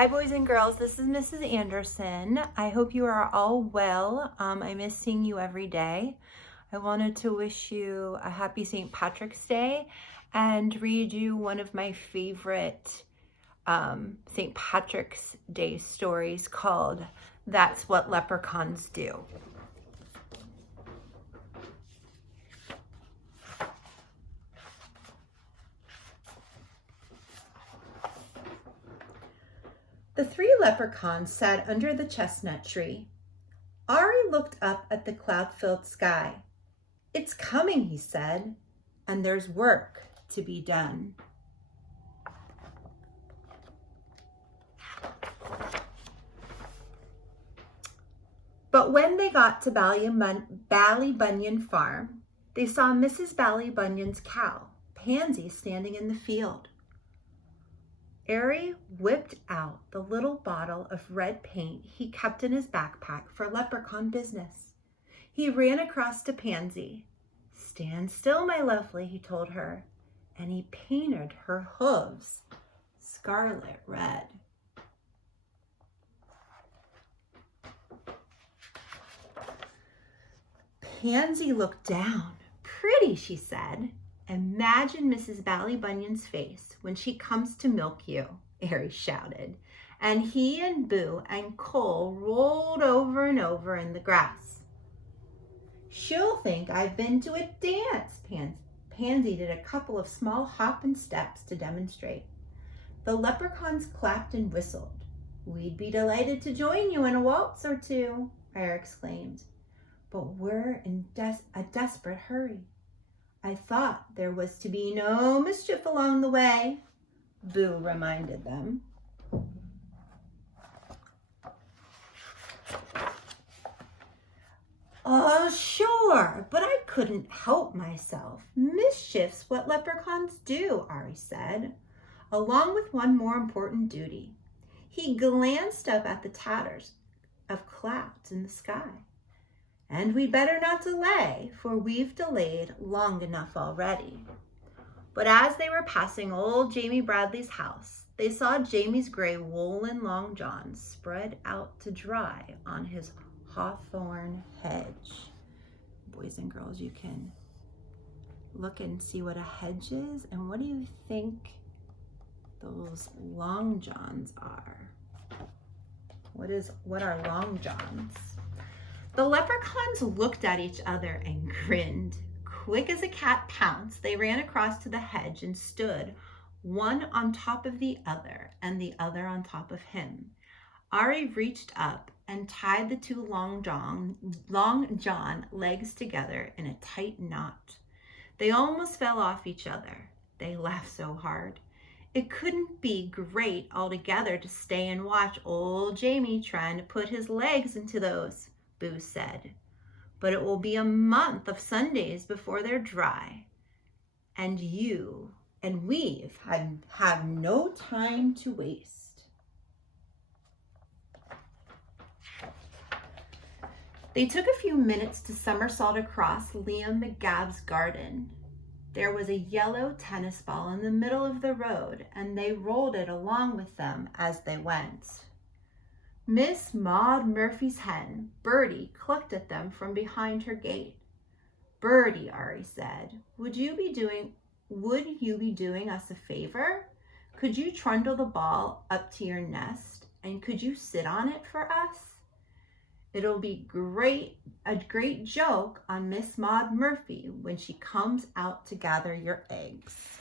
Hi boys and girls, this is Mrs. Anderson. I hope you are all well. I miss seeing you every day. I wanted to wish you a happy St. Patrick's Day and read you one of my favorite St. Patrick's Day stories called That's What Leprechauns Do. The three leprechauns sat under the chestnut tree. Ari looked up at the cloud-filled sky. "It's coming," he said, "and there's work to be done." But when they got to Ballybunion Farm, they saw Mrs. Ballybunion's cow, Pansy, standing in the field. Ari whipped out the little bottle of red paint he kept in his backpack for leprechaun business. He ran across to Pansy. "Stand still, my lovely," he told her, and he painted her hooves scarlet red. Pansy looked down. "Pretty," she said. "Imagine Mrs. Ballybunion's face when she comes to milk you," Ari shouted, and he and Boo and Cole rolled over and over in the grass. "She'll think I've been to a dance." Pansy did a couple of small hop and steps to demonstrate. The leprechauns clapped and whistled. "We'd be delighted to join you in a waltz or two," Ari exclaimed. "But we're in a desperate hurry. I thought there was to be no mischief along the way," Boo reminded them. "Oh, sure, but I couldn't help myself. Mischief's what leprechauns do," Ari said, along with one more important duty. He glanced up at the tatters of clouds in the sky. "And we'd better not delay, for we've delayed long enough already." But as they were passing old Jamie Bradley's house, they saw Jamie's gray woolen long john spread out to dry on his hawthorn hedge. Boys and girls, you can look and see what a hedge is, and what do you think those long johns are? What are long johns? The leprechauns looked at each other and grinned. Quick as a cat pounced, they ran across to the hedge and stood, one on top of the other and the other on top of him. Ari reached up and tied the two long john legs together in a tight knot. They almost fell off each other. They laughed so hard. It couldn't be great altogether to stay and watch old Jamie trying to put his legs into those, Boo said. "But it will be a month of Sundays before they're dry. And we've have no time to waste." They took a few minutes to somersault across Liam McGabb's garden. There was a yellow tennis ball in the middle of the road, and they rolled it along with them as they went. Miss Maud Murphy's hen, Birdie, clucked at them from behind her gate. "Birdie," Ari said, would you be doing us a favor? Could you trundle the ball up to your nest, and could you sit on it for us? It'll be a great joke on Miss Maud Murphy when she comes out to gather your eggs."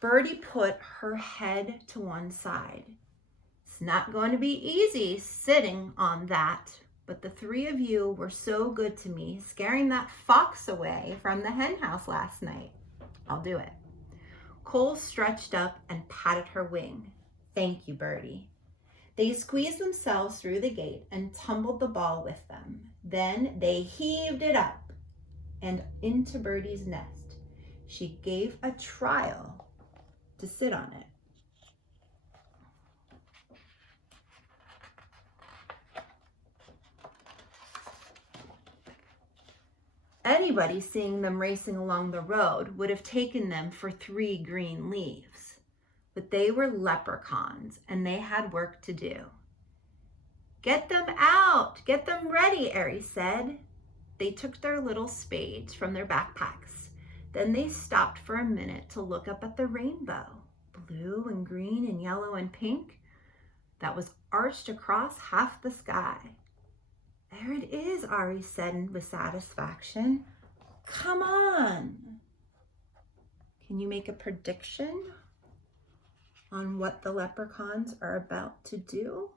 Birdie put her head to one side. "It's not going to be easy sitting on that, but the three of you were so good to me, scaring that fox away from the hen house last night. I'll do it." Cole stretched up and patted her wing. "Thank you, Birdie." They squeezed themselves through the gate and tumbled the ball with them. Then they heaved it up and into Birdie's nest. She gave a trial to sit on it. Anybody seeing them racing along the road would have taken them for 3 green leaves. But they were leprechauns, and they had work to do. "Get them out! Get them ready," Aries said. They took their little spades from their backpacks. Then they stopped for a minute to look up at the rainbow, blue and green and yellow and pink, that was arched across half the sky. "There it is," Aries said with satisfaction. "Come on." Can you make a prediction on what the leprechauns are about to do?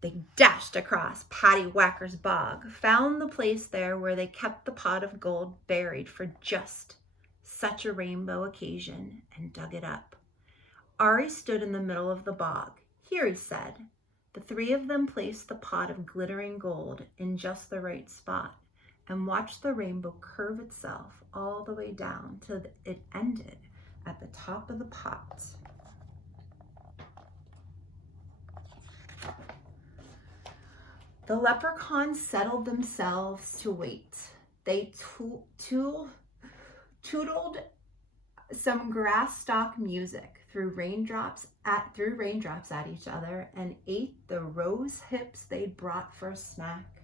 They dashed across Patty Whacker's bog, found the place there where they kept the pot of gold buried for just such a rainbow occasion, and dug it up. Aries stood in the middle of the bog. "Here," he said. The 3 of them placed the pot of glittering gold in just the right spot and watched the rainbow curve itself all the way down till it ended at the top of the pot. The leprechauns settled themselves to wait. They tootled some grass stalk music through raindrops at each other and ate the rose hips they'd brought for a snack.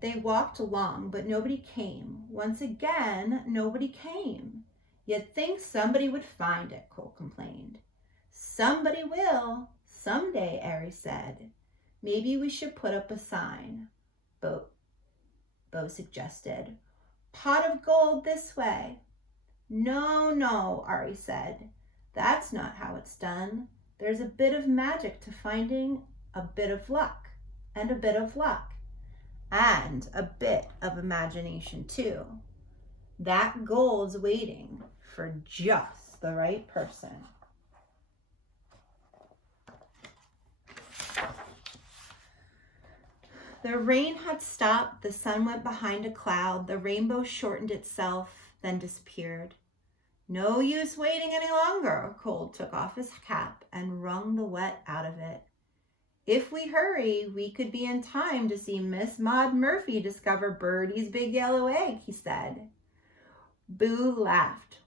They walked along, but nobody came. Once again, nobody came. "You'd think somebody would find it," Cole complained. "Somebody will, someday," Aries said. "Maybe we should put up a sign," Bo suggested. "Pot of gold this way." No, Aries said. "That's not how it's done. There's a bit of magic to finding a bit of luck, and a bit of luck, and a bit of imagination too. That gold's waiting for just the right person." The rain had stopped, the sun went behind a cloud, the rainbow shortened itself, then disappeared. "No use waiting any longer." Cole took off his cap and wrung the wet out of it. "If we hurry, we could be in time to see Miss Maud Murphy discover Birdie's big yellow egg," he said. Boo laughed.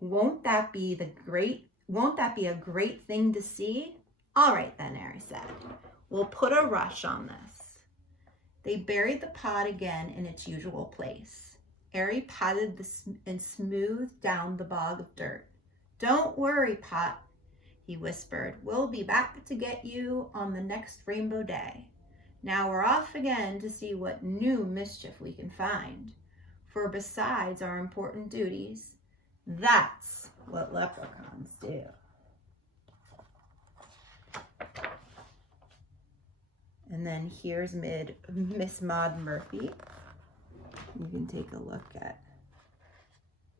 Won't that be a great thing to see?" "All right then," Aries said. "We'll put a rush on this." They buried the pot again in its usual place. Aries patted and smoothed down the bog of dirt. "Don't worry, Pot," he whispered. "We'll be back to get you on the next rainbow day. Now we're off again to see what new mischief we can find. For besides our important duties, that's what leprechauns do." And then here's Miss Maud Murphy. You can take a look at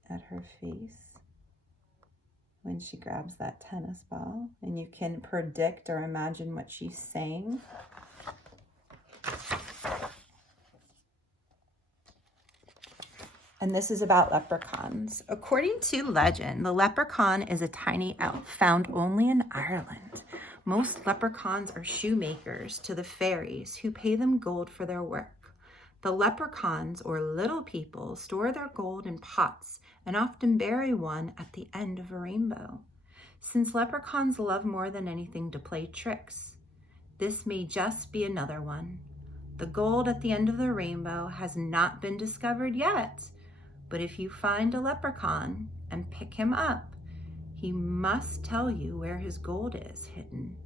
her face when she grabs that tennis ball, and you can predict or imagine what she's saying. And this is about leprechauns. According to legend, the leprechaun is a tiny elf found only in Ireland. Most leprechauns are shoemakers to the fairies who pay them gold for their work. The leprechauns, or little people, store their gold in pots and often bury one at the end of a rainbow. Since leprechauns love more than anything to play tricks, this may just be another one. The gold at the end of the rainbow has not been discovered yet, but if you find a leprechaun and pick him up, he must tell you where his gold is hidden.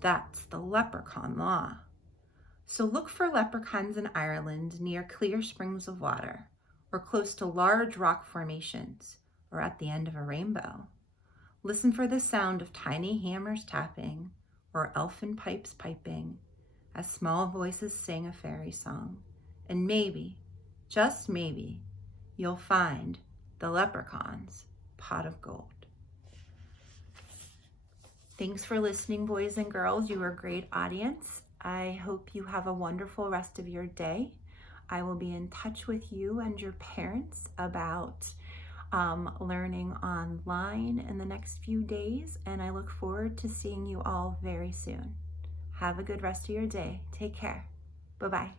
That's the leprechaun law. So look for leprechauns in Ireland near clear springs of water, or close to large rock formations, or at the end of a rainbow. Listen for the sound of tiny hammers tapping, or elfin pipes piping, as small voices sing a fairy song. And maybe, just maybe, you'll find the leprechaun's pot of gold. Thanks for listening, boys and girls. You are a great audience. I hope you have a wonderful rest of your day. I will be in touch with you and your parents about learning online in the next few days, and I look forward to seeing you all very soon. Have a good rest of your day. Take care. Bye-bye.